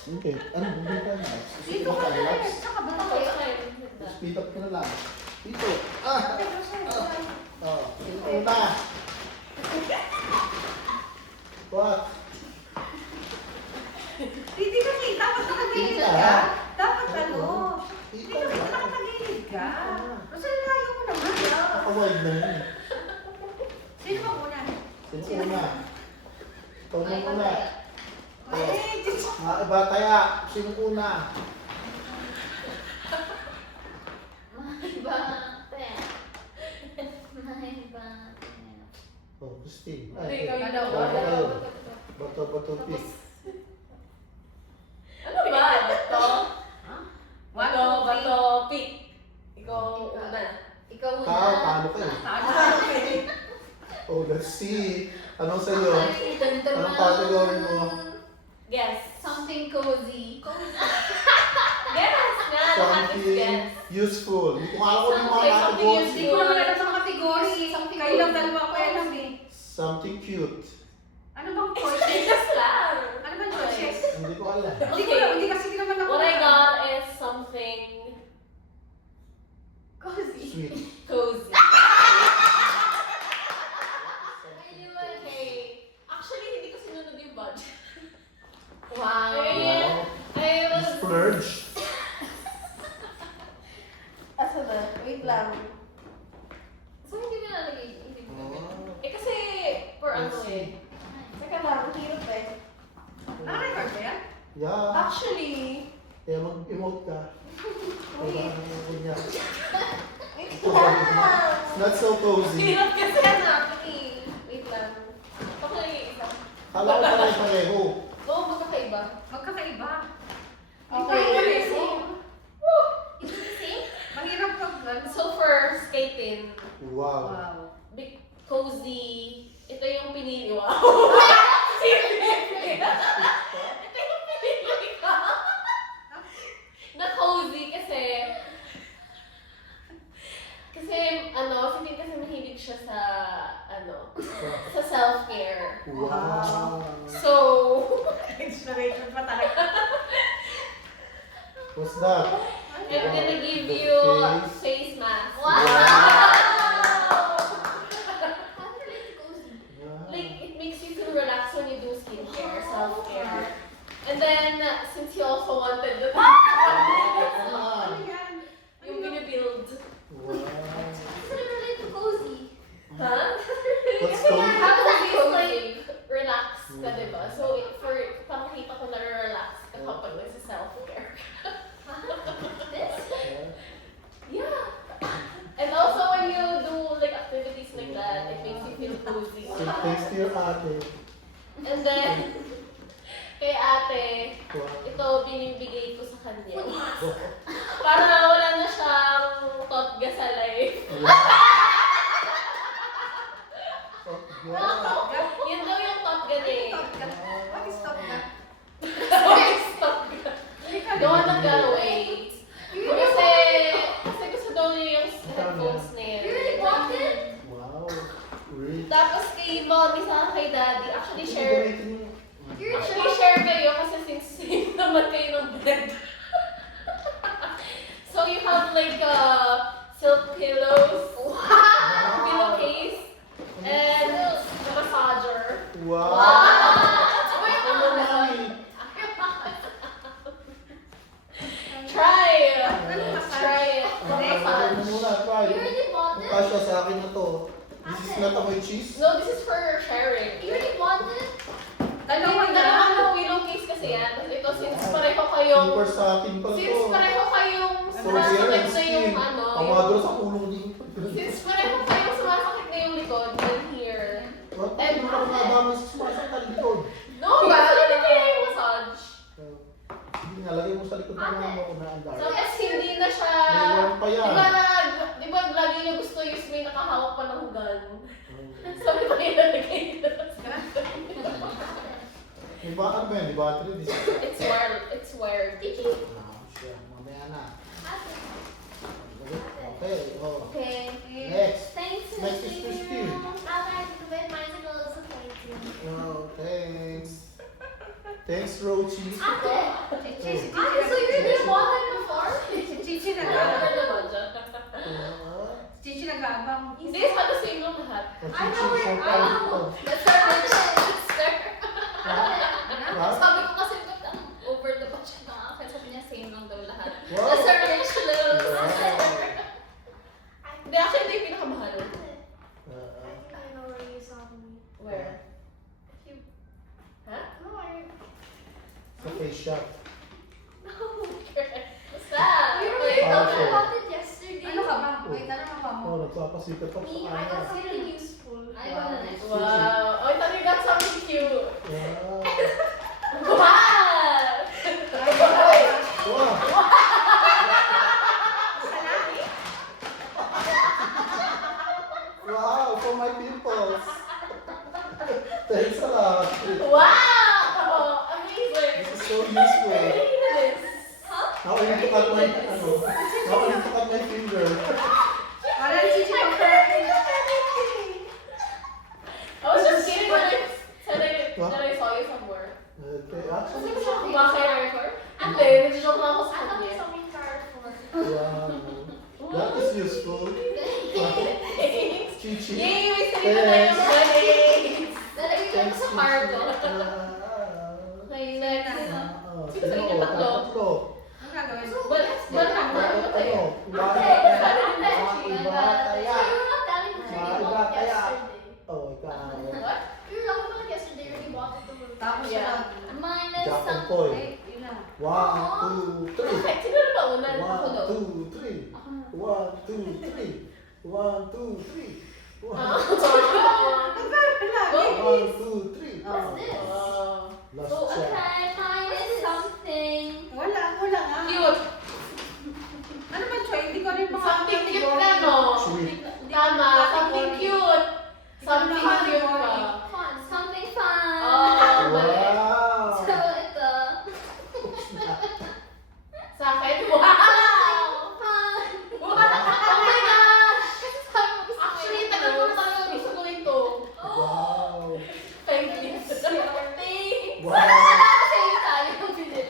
Okay. Ano? Bumili ka na. Dito ka na. Saka ba tayo? Speed up ka na lang. Dito. Sino una? What? Hindi kasi, dapat nakagilid ka. Dapat ano. Hindi kasi nakagilid ka. Kasi layo mo naman. Naka-wide na yun. Sino ba muna? Sino una? Ikaw na una. Ay, Diyos. Mga iba kaya. Sino una? Oh, Christine. Hindi, ikaw yung dalawa. dalawa. Bato, pick. Ano ba? Bato? One, Bato, two, three. bato, pick. Ikaw una. Ikaw muna. Talo kayo. Oh, let's see. Anong sa'yo? Anong category mo? Guess. Something cozy. Guess nga, lahat is Something guess. useful. Hindi ko alam kung yung mga Something category. Hindi ko naman alam sa mga kategory. Kayo lang dalawa ko alam eh. Something cute. Ano bang choices? Guess lang. Ano bang choices? Hindi ko alam. Hindi ko lang, hindi kasi naman ako. What I got is something Cozy. Sweet. cozy. Anyway. Okay. Actually, hindi ko sinunod yung budget. Wow. Wow. I was... Splurge. Asa na? Wait lang. So, hindi mo nalagay. Hindi mo nalagay. Eh kasi, for ano Let's eh. Teka lang, hirap eh. Naka-record ba yan? Yeah. Actually, Kaya mag-emote ka. Kaya niya. wait lang. It's not so cozy. Hirap kasi hanapin eh. Wait lang. Ako lang yung isa. Kala ko pala yung pareho. Oo, magkakaiba. Magkakaiba. Okay. Woo! Is it the same? Mahirap pag ano. So for skating, Wow. Wow. big cozy, ito yung pinili. Wow! Ito yung pinili ko. Na cozy kasi ano, si Tim kasi mahilig siya sa ano, sa self-care. Wow. So, Inspiration pa talaga. What's that? I'm gonna give The you face. face mask. Wow! How really cozy? Yeah. Like, it makes you feel relaxed when you do skincare, self-care. And then, since you also wanted the Ano yan? yung binibuild. Wow. It's not related to cozy. Huh? What's Kasi cozy? how What's cozy is cozy? like, relax ka, diba? So, for pamakita ko na relax ka kapag nagsa-self-care. This? Yeah. And also, when you do like activities like that, it makes you feel cozy. So thanks to your ate. And then, kay ate, Wow. ito binibigay ko sa kanya. Para wala na siyang totga sa life. Yeah. Yun daw yung totga niya eh. What is top ka? Totga. The one that got away. Kasi gusto daw niya yung headphones na yun. You really bought it? Wow. Rich. Tapos kay mommy sa kay daddy, actually share You really Actually, share kayo kasi since same naman kayo ng bed. So you have like silk pillows, pillowcase, and a massager. Wow. Wait, Ano naman? Try! Ano massage? Try it. Try Massage. mo muna, try. You really bought Kung it? kasya sa akin na to. This is not a may cheese. No, this is for sharing. You really bought it? Dalawa na. Dalawang pillowcase kasi yan. Tapos ito, since pareho kayong... Super sa akin pa to. Since pareho kayong So sumasakit here, na yung ano... Pamadro sa kulong din. Since pareho kayong sumasakit na yung likod, then here. What? Hindi mo na kumabama sa sumasakal likod. No, hindi kaya yung massage. Hindi nga, lagay mo sa likod ng mga mo na andar. Tapos hindi na siya... May warm pa yan. Di ba lagi niya gusto yung may nakahawak pa ng gun? Sabi pa niya nalagay dito. May ba, ano ba yan? Di battery? Di It's wired. It's wired. siya. Mamaya na. Okay, oh. Okay. Next. Thanks, Next is Christine. I'll try to make mine a little disappointing. Oh, thanks. Thanks, Rochi. Ate! Si Ate, so you really bought it before? Chichi Grabe nag-aabang. naman dyan. Chichi nag-aabang. Hindi, sana sa inyo lahat. I know where I know. Let's start with sister. Ha? Sabi ko kasi ba't ang over the budget ng akin? Sabi niya same lang daw lahat. Wow. Let's start rich lows. Wow. Hindi, actually hindi yung pinakamahal. I think I know where you saw me. Where? You... Huh? No, I... Sa face shop. No. What's that? We were Wait, talking okay. about it yesterday. Ano ka ba? Wait, ano ka mo? Oh, nagpapasikat ako Me, sa I got kanya. something useful. I got Wow. an extra. Wow. Oh, I thought you got something cute. Wow. Wow! Wow. Wow, for my pimples. Thanks a lot. Wow! Amazing! This is so useful. Where did you get this? Now I need to cut my, now I need to cut my finger. Parang Chichi mag-curtain. I was just kidding when I said that I saw you somewhere. Okay, actually, Bakit? Ate, nag-joke lang ako sa I thought kanya. it's something powerful. wow. That is useful. Thanks. Chichi. Yay! May salita tayo ng money! Lalagay ko Thanks, sa card ko. Okay, next. Ah, Sige, sa inyo tatlo. tatlo. Ano gagawin? Ba't ang Ano? tayo? Iba Ate, iba kaya. You were not telling me you Iba bought kaya. yesterday. Oh, ikaw. What? You were talking about yesterday when you bought it to me. Tapos Yeah. Mine is Jack and some... Poy. Wait, yun na. 1, 2, 3. Okay, sino na ba una? Ako daw. 1, 2, 3. 1, 2, 3. 1, 2, 3. 1, 2, 3. Lagi. 1, 2, 3. Oh. What's this? Last So, check. Okay, mine is something... Wala nga. Cute. Ano ba, Choy? Hindi ko rin mga Something cute category. na, no? Sweet. Tama, something cute. Something Hindi ko cute category. ka. Fun. Something fun. Oh, mali. Wow. So, ito. Sa akin, wow! Fun. Oh my gosh! Actually, tagal ko na tayo. Gusto ko ito. Wow. Thank you. Thanks. Wow. Same tayo pinili.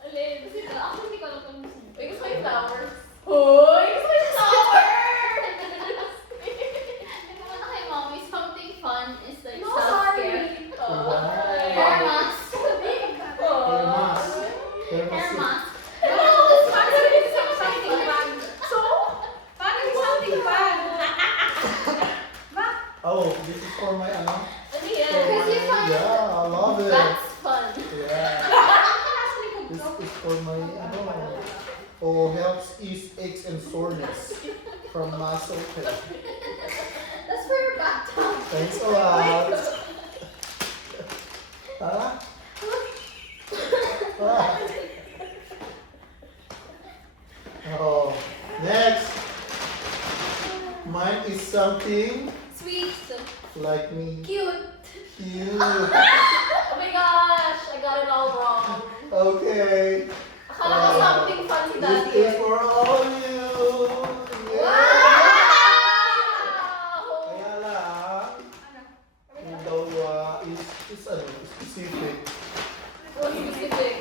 Alin? Kasi ito, ako hindi ko alam kung gusto mo. Uy, gusto ko yung flowers. Hoy! Gusto ko yung flowers! Hindi ko na kay mommy, something fun is like No, self-care. Oh, Wow. Hair mask. Oh. Hair mask. Hair Hair mask. mask. Something fun. So? Paano yung something fun? Ma? Oh, this is for my ano? Ano yan? Because you find- Yeah, I love it. That's fun. Yeah. This is for my ano? Oh, helps ease aches and soreness from muscle pain. That's for your bathtub. Thanks a lot. Ha? Ah. Oh, next. Mine is something Sweet. like me. Cute. Cute. Oh my gosh! I got it all wrong. Okay. Akala ko something fun si This Daddy. is for all you. Yeah. Wow! Kaya lang, yung daw is ano, specific. Oh, specific.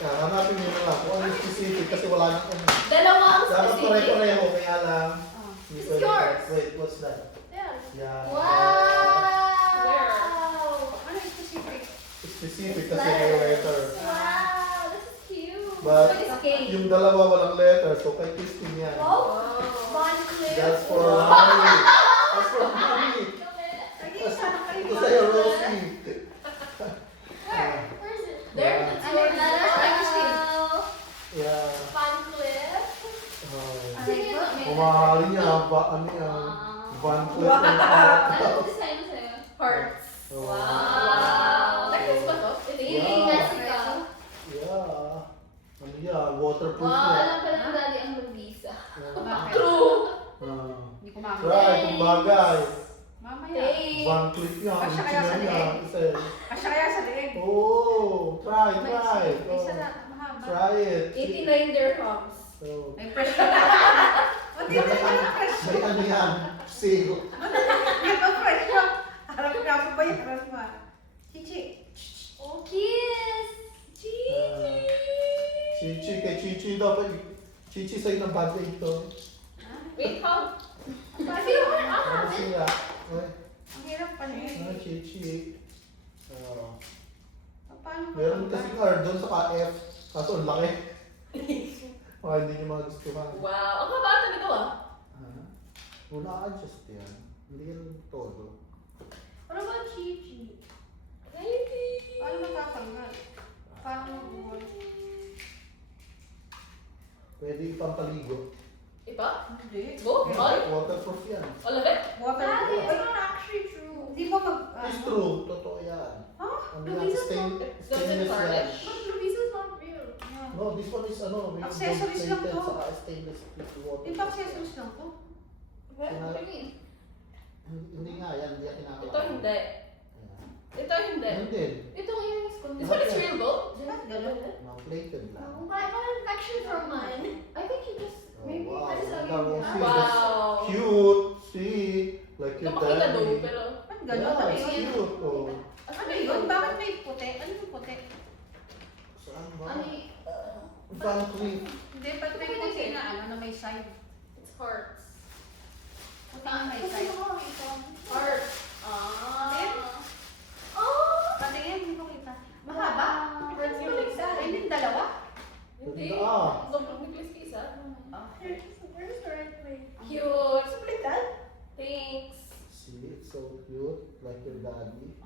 Kaya hanapin nyo na lang kung ano yung specific kasi wala nang ano. Dalawa ang Dapat specific. pare-pareho, kaya lang. Oh. hindi It's pwede. yours. Wait, what's that? Yeah. Yeah. Where? Ano yung specific? Specific kasi may letter. Wow, this is cute. But What is cake? yung dalawa walang letter, so kay Christine yan. Oh, Von Cliff. That's for mommy. That's for mommy. Ay, sana kayo. Ito sa'yo, Rosie. Where? Where is it? There, Yeah. that's I yours. mean, that's Wow. Christine. Yeah. Von Cliff. Oh. Sige, mami. Kumahali niya, ano yan? Van Cliff. Ano design mo sa'yo? Hearts. Oh. Wow. Necklace ba to? Ito Really, yung Wow. Jessica. Yeah. Ano yan? Waterproof Wow, yan. alam pala ng daddy ang Lovisa. Yeah. Bakit? True. Ah. Hindi ko makakita. Try kung bagay. Mamaya. Thanks. Van Cliff yan. Kasya kaya sa Original yan. Kasi, Kasya kaya sa leeg. oh, try. Isa na, Oh. mahaba. Try it. 89 dirhams. So, May pressure na. O, di ba yung pressure? may ano yan? Sale. May pressure. Harap ka pa ba yung harap mo? Chichi. Oh, cute! Chichi, kay Chichi dapat. Chichi sa'yo ng bad day ito. Wait, how? Paano Kasi yung Ano siya? Ay, Ang hirap pa niya. Chichi. Paano Meron kasing R doon sa F. Kaso ang laki. Baka hindi niyo magustuhan. Wow, ang kabata nito ah. Wala adjust yan. Hindi yan todo. What about Chi-Chi? Baby! Paano matatanggal? Paano mabubuhay? Pwede ipampaligo. Iba? Hindi. Go? All? Waterproof yan. All of it? Water. Daddy, it's not actually true. Hindi ba mag... It's true. Totoo yan. Ha? Ang Luisa's stainless doesn't yan. varnish? But Luisa's not real. Yeah. No, this one is may Accessories lang gold-plated to. saka stainless steel water. Di ba accessories lang to? What do you mean? Hindi nga yan. Hindi yan kinakailangan. Ito hindi. Ayan. Ito hindi. Hindi. Itong earrings ko. This one is real gold? Ba't ganun? Plated lang. Oh, but I got an infection from mine. I think you just maybe wow. I just That was love Wow. cute. See? Like your Ito makita daddy. daw, pero... Ba't ganun? Yeah, Ano it's yun? cute. Oh. Ano yun? Bakit may puti? Ano yung puti? Saan ba? Ano Van Cleef. Hindi, ba't may puti na ano na may side? It's hearts. Puti na may side. Heart. Oh! Patingin, hindi ko kita. Mahaba? Hearts yung isa. Ay, hindi dalawa? Hindi. Ah. Sobrang necklace ka isa. Where's the right way? Cute. Thanks. See, it's so cute. Like your daddy.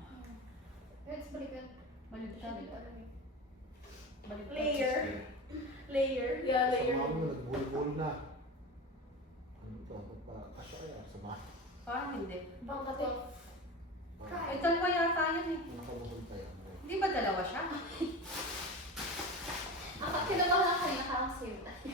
It's pretty good. Baliktad. Baliktad. Layer. Layer. Yeah, Sa layer. mami mo, nagbulbul na. Ano to? Parang kasya kaya sa mami. Parang hindi. Bangkate. Ay, dalawa yata yan eh. Nakabukol tayo. Hindi ba dalawa siya? Kinabahan ako kanina same time.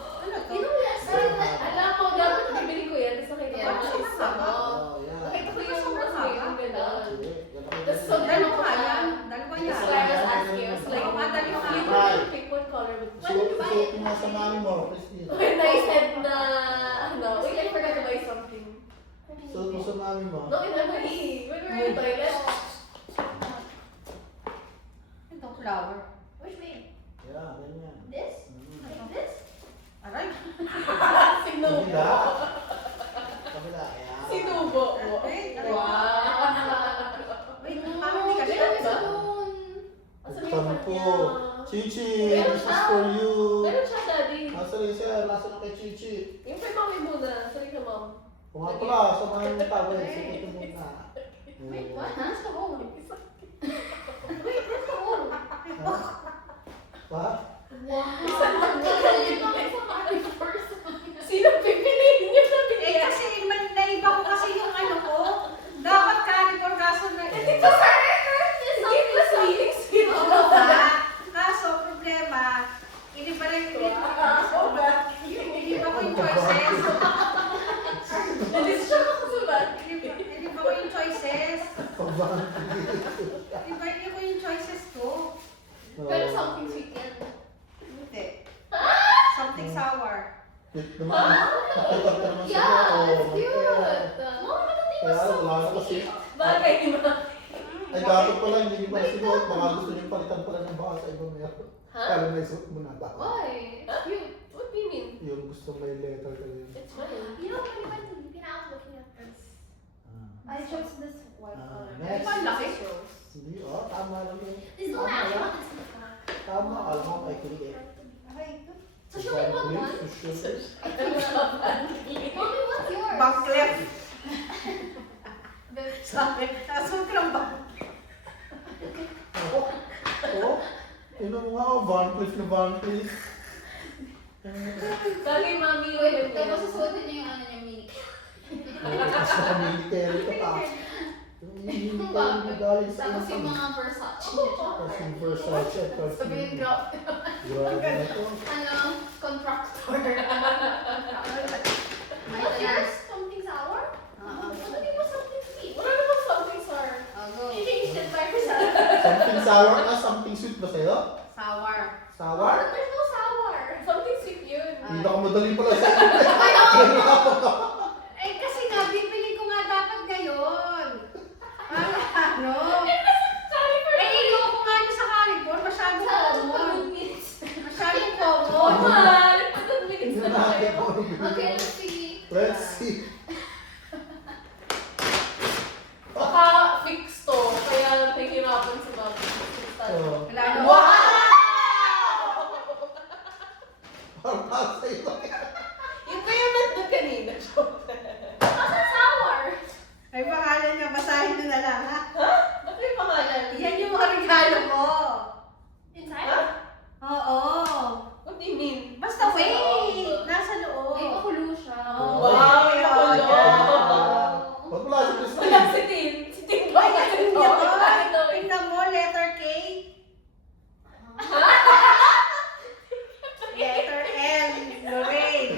Ano to? You know, yes, Alam ko, dapat bibili ko yan. Tapos nakita ko Yeah. siya sa ano. Oh, yeah. Nakita ko yung Sobrang mas haba. yung gano'n. Sige, yan ako Tapos din. so, Dalawa yan. Dalawa That's yan. why I was asking. I was like, Oo nga, dalawa nga. flip one, pick one color with Susuotin mo sa mami mo, Christine. When I said na, ano, wait, I forgot to buy something. Suot mo sa mami mo. No, in MIE. When we were in the toilet. Ito, flower. Which way? Yeah, ganyan. This? Mm. Like this? Aray. Sinubo. Kabila. Kabila, ayan. Sinubo. Ay, aray. Wow. Wait, parang hindi kasi. Meron ba? Doon. Asan yung Sampo. kanya? Chichi, Meron this is siya. for you. Meron siya, daddy. Nasa rin siya, nasa na kay Chichi. Yung kay mami muna. Sorry na, mom. Kung nga pala, sa mga yung tawag, suot mo muna. Wait, what? That's the hole. Wait, that's the hole. Pa? Wow. Galing naman sa mga first. Sino pipiliin niyo na Eh, bigyan? kasi naiba ko kasi yung ano ko. Dapat carnivore kaso na. Hindi ko sa Hindi ko sa sweet. Oo ba? Kaso, problema, iniba rin iniba ko yung choices. Nalis siya makasulat. Iniba ko yung choices. Pabangkit. Iniba ko yung choices ko. Pero something sweet yan. Hindi. Something sour. Cute naman. Nakita ko naman Yeah, sa'yo. Oh, it's my cute. God. No, I don't think Kaya it's so wala na kasi. Bagay na. Ay, dapat pala hindi niyo pa sinuot. Baka gusto niyo palitan pala ng baka sa ibang meron. Ha? Kala may suot mo na dapat. Why? It's cute. What do you mean? Yung gusto may letter kayo. It's fine. You know, when we went to Lupin, I was looking at this. I chose this white color. Next. Ang laki. Hindi, oh, tama lang yun. This is the one I actually wanted to look at. Tama, alam mo, may create. Ay, So should we want one? Mommy, what's yours? Backclef. The- Sabi, kaso ka lang ba? Oh, yun ang mga Van Cleef na Van Cleef. Bagay mami yung Wait, ano niya. tapos susuotin niya yung ano niya, mini. Tapos sa military ka pa. Yung military na galing sa Tapos yung income. mga Versace. Tapos yung Versace at tapos Sabihin, yung... grabe. Grabe na to. Ano, contractor. What's yours? Something sour? I thought it was something sweet. Wala namang something sour. Go. She changed it by herself. Something sour na, something sweet ba sa'yo? Sour. Sour? But there's no sour. Something sweet yun. Hindi ka madali pala sa Eh, kasi nga, bibili ko nga dapat ngayon. Para ano? Sorry for Eh, ayoko nga yung sa carnivore, masyado common. Oh. Kailangan mo. Wow! Parang para sa'yo. Yung kayo nandun kanina. Kasi sour. May pangalan niya, basahin nyo na lang, ha? Ba't may pangalan? Yan yung mga regalo ko. Inside? Oo. What do you mean? Basta wait! Nasa loob. May pakulo siya. Oo. Wow, Ayun, nakulo. yan. Ba't wala si Christine? Wala si Tin. Si Tin ba? Ay, Kasi tingnan to. mo. Tingnan mo, letter K. Letter L. Lorraine.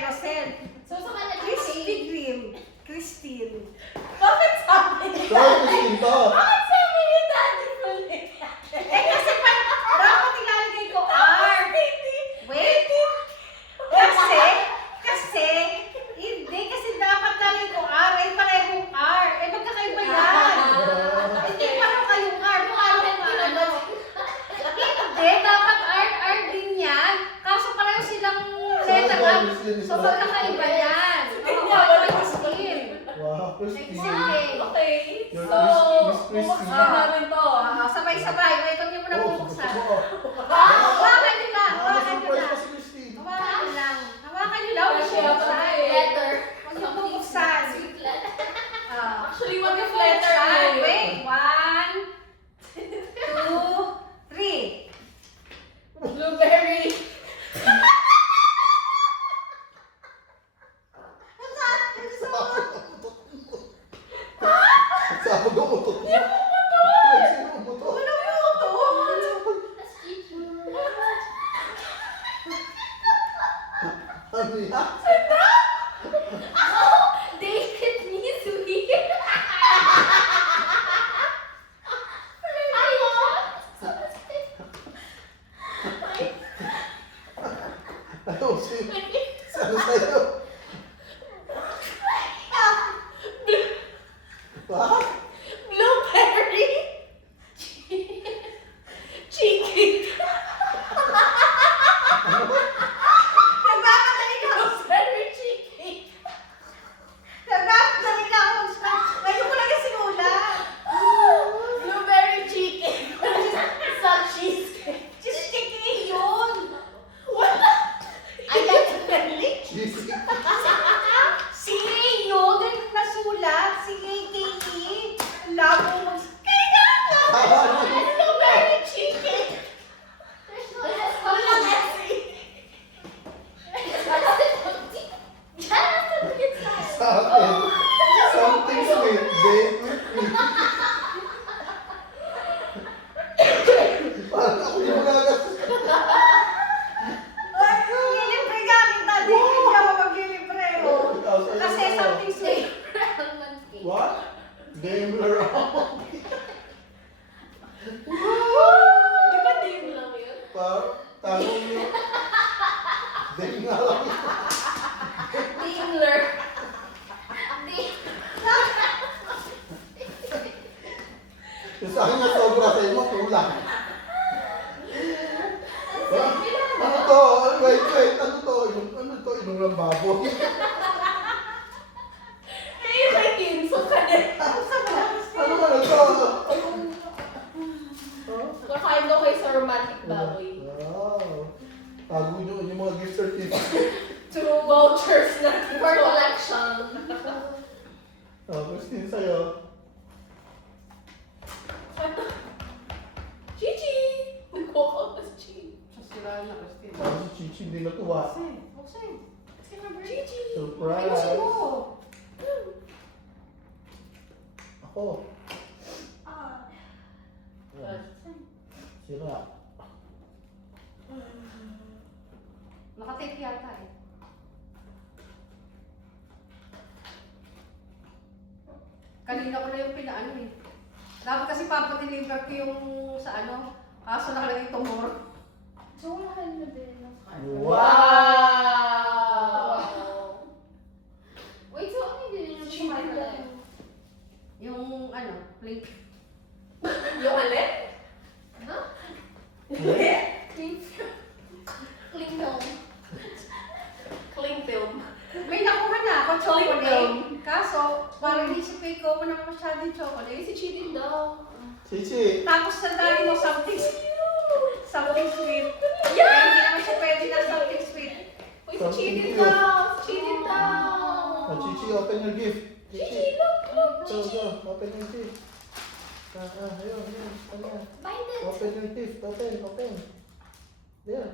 Rosel. So sa kanya, Kristi Grimm. Christine. Bakit sa amin? Sorry, Christine to. Bakit sa amin yung daddy ulit? Eh kasi pa, dapat ilalagay ko R. Wait. Kasi, hindi. Kasi dapat lalagay ko R. Eh, parehong R. Eh, magkakaiba yan. Hindi parang kayong R. Parang ano. Hindi, dapat R din yan. Kaso pareho silang letter R. So, magkakaiba yan. Oo, Christine. Wow, Christine. Sige. Okay. You're So, Miss Christine. bubuksan namin to. Sabay-sabay. Wait, huwag niyo muna Oh, bubuksan. subukan mo. Hawakan niyo lang. Ah, Hawakan niyo na-surprise lang. pa si Christine. Hawakan niyo lang. Hawakan niyo lang. Huwag niyo Siya bubuksan. pa eh. letter. Huwag niyo bubuksan. Sweet letter. Actually, what if letter A? Wait. 1, 2, 3. Blueberry. Saan mo umutot mo? Sino umutot? Walang photo. That's Gigi. Ano yan? Dated me, sweet. Ano si... Saan sa'yo? What? Blueberry. Chicken. Nagmamadali ka. Blueberry chicken. Nagmamadali ka ako. Ngayon ko lang yung sinulat. Blueberry chicken. Sa cheesecake. Cheesecake yun. Wala. I like to garlic. Cheesy. C.A. yun. Ganun yung nasulat. C.A.K.E. Labo mo. Kaya nga. Blueberry chicken. There's no Wala Wala kasi. Sa akin. Something sweet. Date with me. Parang ako yung magagastos. Ay, lilibre ka kita. Di hindi ako maglilibre. Oh. Kasi something sweet. What? Game around. Di ba dim lang yun? Parang tanong nyo. Game nga lang. Dingler. Sa akin nga sobra sa mo, kulang. Ano to? Wait. Ano to? Ano to? Inom ng baboy. Eh, may kinso ka din. Ano ba to? Kakain daw kayo sa romantic baboy. Wow. Tago nyo yung mga gift certificate. 2 vouchers na for collection. Christine, sa'yo. Gigi! Nag-walk out na si Gigi. Sasiraan na, Christine. Parang si Chichi hindi natuwa. Gigi! Surprise. Ayusin mo. Ako. Sira. Nakatape yata eh. Kanina ko na yung pinaano eh. Dapat kasi papadeliver ko yung sa ano. Kaso nakalagay tomorrow. So wala ka na din ng card. Wow! Wait, so ano yung din yung Cheap card lang. na? Yung ano, link. Yung alin? Huh? Cling Cling film. Cling film. May nakuha na ako chocolate. Cling film. Kaso, parang isip ko ikaw mo naman masyadong Eh, chocolate. si Chi din daw. Chichi. Tapos sandali mo something sweet. Yeah! Hindi naman siya pwede na something sweet. Wait, Something cheated cute. daw! Cheated daw! Chichi, open your gift. Chichi, look! Go, go. Open your gift. Ayun. Kanya. Bind it. Open your gift. Open. There.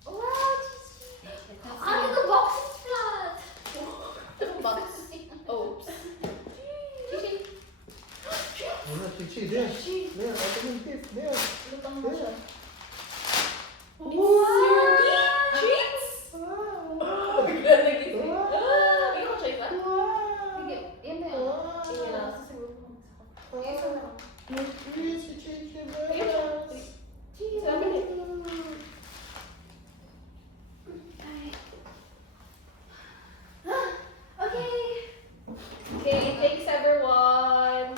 Wow, ano the box is flat. Box. Oops. Chichi. Ano, Chichi, there. There, open your gift. There. Lutang mo siya. Wow! Your treats? Wow! Bigla nagising. Hindi ko siya isa. Sige, yan na yun. Hindi na. Sasagot mo. Isa na lang. Your treats, Chichi, Ayun siya. Chichi, sabi niya. Okay. Okay, thanks everyone.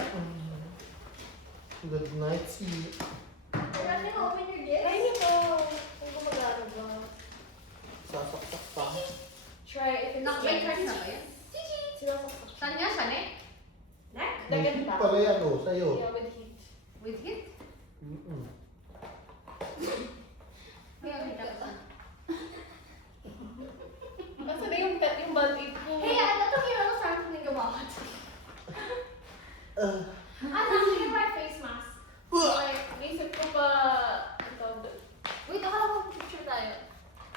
Good night, see you. You're not gonna open your gifts? Try niyo po. Kung gumagana ba. Sasaksak pa. Try if it's Nakabay card na ba yan? Sinasaksak. Saan nga? Sa neck? Neck? May Dagan heat pa. pala yan, oh, sa'yo. Yeah, with heat. With it? Mm-mm. Nasa na yung pet, yung band-aid ko. Hey, ano to? Meron ko sa akin ng gawa. Ah,